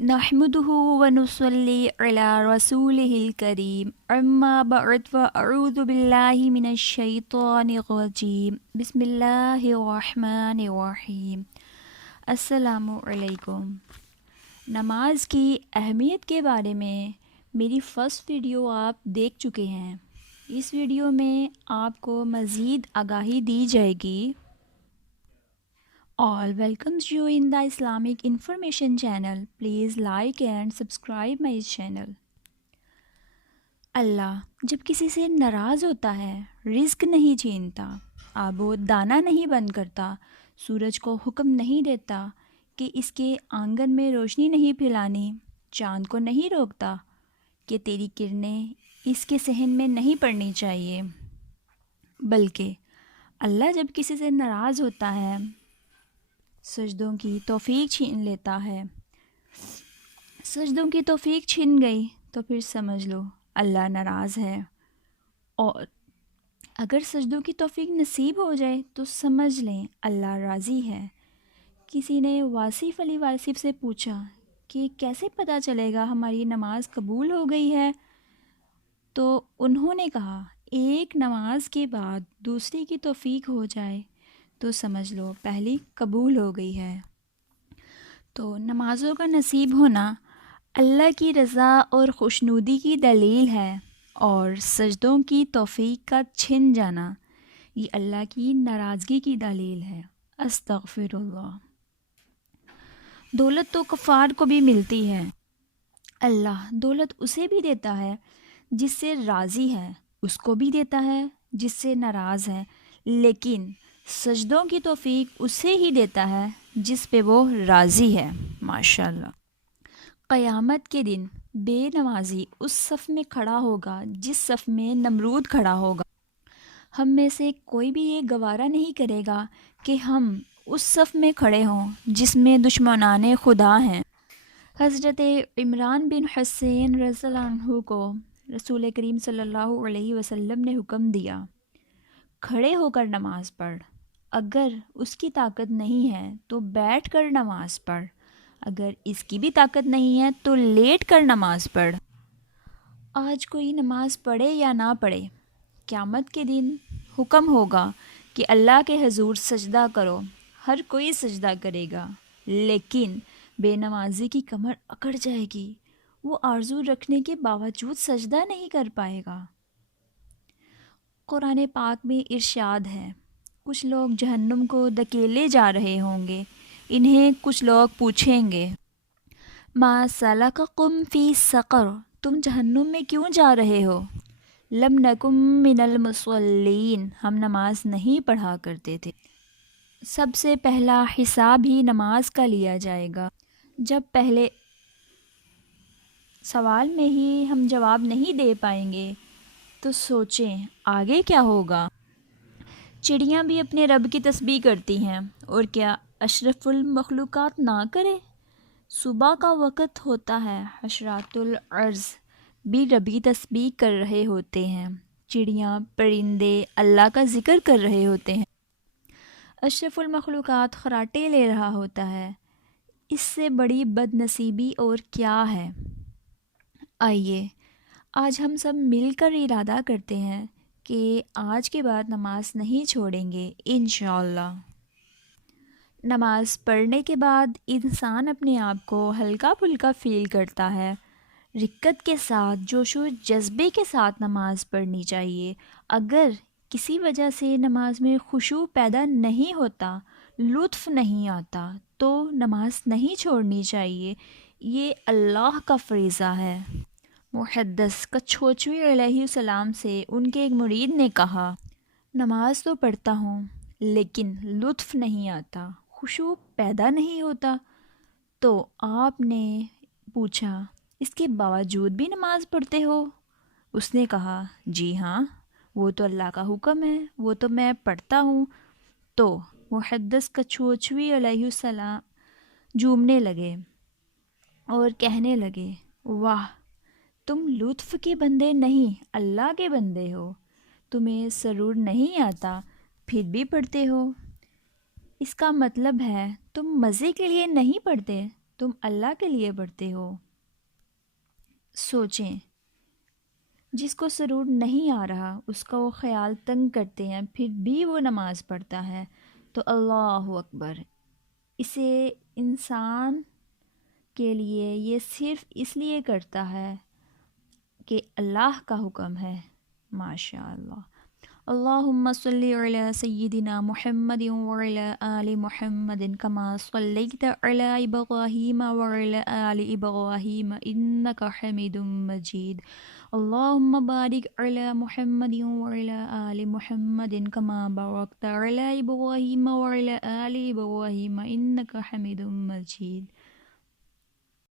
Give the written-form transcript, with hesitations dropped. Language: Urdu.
نحمده ونصلي على رسوله الكريم اما بعد فاعوذ بالله من الشیطان الرجیم بسم اللہ الرحمن الرحیم۔ السلام علیکم۔ نماز کی اہمیت کے بارے میں میری فرسٹ ویڈیو آپ دیکھ چکے ہیں۔ اس ویڈیو میں آپ کو مزید آگاہی دی جائے گی۔ All welcomes you in the Islamic Information Channel. Please like and subscribe my channel. اللہ جب کسی سے ناراض ہوتا ہے، رزق نہیں چھینتا، آب و دانہ نہیں بند کرتا، سورج کو حکم نہیں دیتا کہ اس کے آنگن میں روشنی نہیں پھیلانی، چاند کو نہیں روکتا کہ تیری کرنیں اس کے صحن میں نہیں پڑنی چاہیے، بلکہ اللہ جب کسی سے ناراض ہوتا ہے سجدوں کی توفیق چھین لیتا ہے۔ سجدوں کی توفیق چھن گئی تو پھر سمجھ لو اللہ ناراض ہے، اور اگر سجدوں کی توفیق نصیب ہو جائے تو سمجھ لیں اللہ راضی ہے۔ کسی نے واصف علی واصف سے پوچھا کہ کیسے پتہ چلے گا ہماری نماز قبول ہو گئی ہے، تو انہوں نے کہا ایک نماز کے بعد دوسری کی توفیق ہو جائے تو سمجھ لو پہلی قبول ہو گئی ہے۔ تو نمازوں کا نصیب ہونا اللہ کی رضا اور خوشنودی کی دلیل ہے، اور سجدوں کی توفیق کا چھن جانا یہ اللہ کی ناراضگی کی دلیل ہے۔ استغفر اللہ۔ دولت تو کفار کو بھی ملتی ہے۔ اللہ دولت اسے بھی دیتا ہے جس سے راضی ہے، اس کو بھی دیتا ہے جس سے ناراض ہے، لیکن سجدوں کی توفیق اسے ہی دیتا ہے جس پہ وہ راضی ہے۔ ماشاءاللہ۔ قیامت کے دن بے نمازی اس صف میں کھڑا ہوگا جس صف میں نمرود کھڑا ہوگا۔ ہم میں سے کوئی بھی یہ گوارا نہیں کرے گا کہ ہم اس صف میں کھڑے ہوں جس میں دشمنان خدا ہیں۔ حضرت عمران بن حسین رضی اللہ عنہ کو رسول کریم صلی اللہ علیہ وسلم نے حکم دیا کھڑے ہو کر نماز پڑھ، اگر اس کی طاقت نہیں ہے تو بیٹھ کر نماز پڑھ، اگر اس کی بھی طاقت نہیں ہے تو لیٹ کر نماز پڑھ۔ آج کوئی نماز پڑھے یا نہ پڑھے، قیامت کے دن حکم ہوگا کہ اللہ کے حضور سجدہ کرو، ہر کوئی سجدہ کرے گا، لیکن بے نمازی کی کمر اکڑ جائے گی، وہ آرزو رکھنے کے باوجود سجدہ نہیں کر پائے گا۔ قرآن پاک میں ارشاد ہے کچھ لوگ جہنم کو دھکیلے جا رہے ہوں گے، انہیں کچھ لوگ پوچھیں گے ما سلککم فی سقر، تم جہنم میں کیوں جا رہے ہو؟ لم نکم من المصلین، ہم نماز نہیں پڑھا کرتے تھے۔ سب سے پہلا حساب ہی نماز کا لیا جائے گا۔ جب پہلے سوال میں ہی ہم جواب نہیں دے پائیں گے تو سوچیں آگے کیا ہوگا۔ چڑیاں بھی اپنے رب کی تسبیح کرتی ہیں، اور کیا اشرف المخلوقات نہ کرے؟ صبح کا وقت ہوتا ہے، حشرات الارض بھی رب کی تسبیح کر رہے ہوتے ہیں، چڑیاں پرندے اللہ کا ذکر کر رہے ہوتے ہیں، اشرف المخلوقات خراٹے لے رہا ہوتا ہے۔ اس سے بڑی بد نصیبی اور کیا ہے؟ آئیے آج ہم سب مل کر ارادہ کرتے ہیں کہ آج کے بعد نماز نہیں چھوڑیں گے انشاءاللہ۔ نماز پڑھنے کے بعد انسان اپنے آپ کو ہلکا پھلکا فیل کرتا ہے۔ رکت کے ساتھ جوش و جذبے کے ساتھ نماز پڑھنی چاہیے۔ اگر کسی وجہ سے نماز میں خشوع پیدا نہیں ہوتا، لطف نہیں آتا، تو نماز نہیں چھوڑنی چاہیے، یہ اللہ کا فریضہ ہے۔ محدث کچھوچوی علیہ السلام سے ان کے ایک مرید نے کہا نماز تو پڑھتا ہوں لیکن لطف نہیں آتا، خشوع پیدا نہیں ہوتا۔ تو آپ نے پوچھا اس کے باوجود بھی نماز پڑھتے ہو؟ اس نے کہا جی ہاں، وہ تو اللہ کا حکم ہے، وہ تو میں پڑھتا ہوں۔ تو محدث کچھوچوی علیہ السلام جھومنے لگے اور کہنے لگے واہ، تم لطف کے بندے نہیں اللہ کے بندے ہو، تمہیں سرور نہیں آتا پھر بھی پڑھتے ہو۔ اس کا مطلب ہے تم مزے کے لیے نہیں پڑھتے، تم اللہ کے لیے پڑھتے ہو؟ سوچیں، جس کو سرور نہیں آ رہا اس کا وہ خیال تنگ کرتے ہیں، پھر بھی وہ نماز پڑھتا ہے، تو اللہ اکبر! اسے انسان کے لیے یہ صرف اس لیے کرتا ہے کہ اللہ کا حکم ہے۔ ماشاء اللہ۔ اللہم صلی علی سیدنا محمد وعلی آل محمد کما صلیت علی ابراہیم وعلی آل ابراہیم انک حمید مجید۔ اللہم بارک علی محمد وعلی آل محمد کما بارکت علی ابراہیم وعلی آل ابراہیم انک حمید مجید۔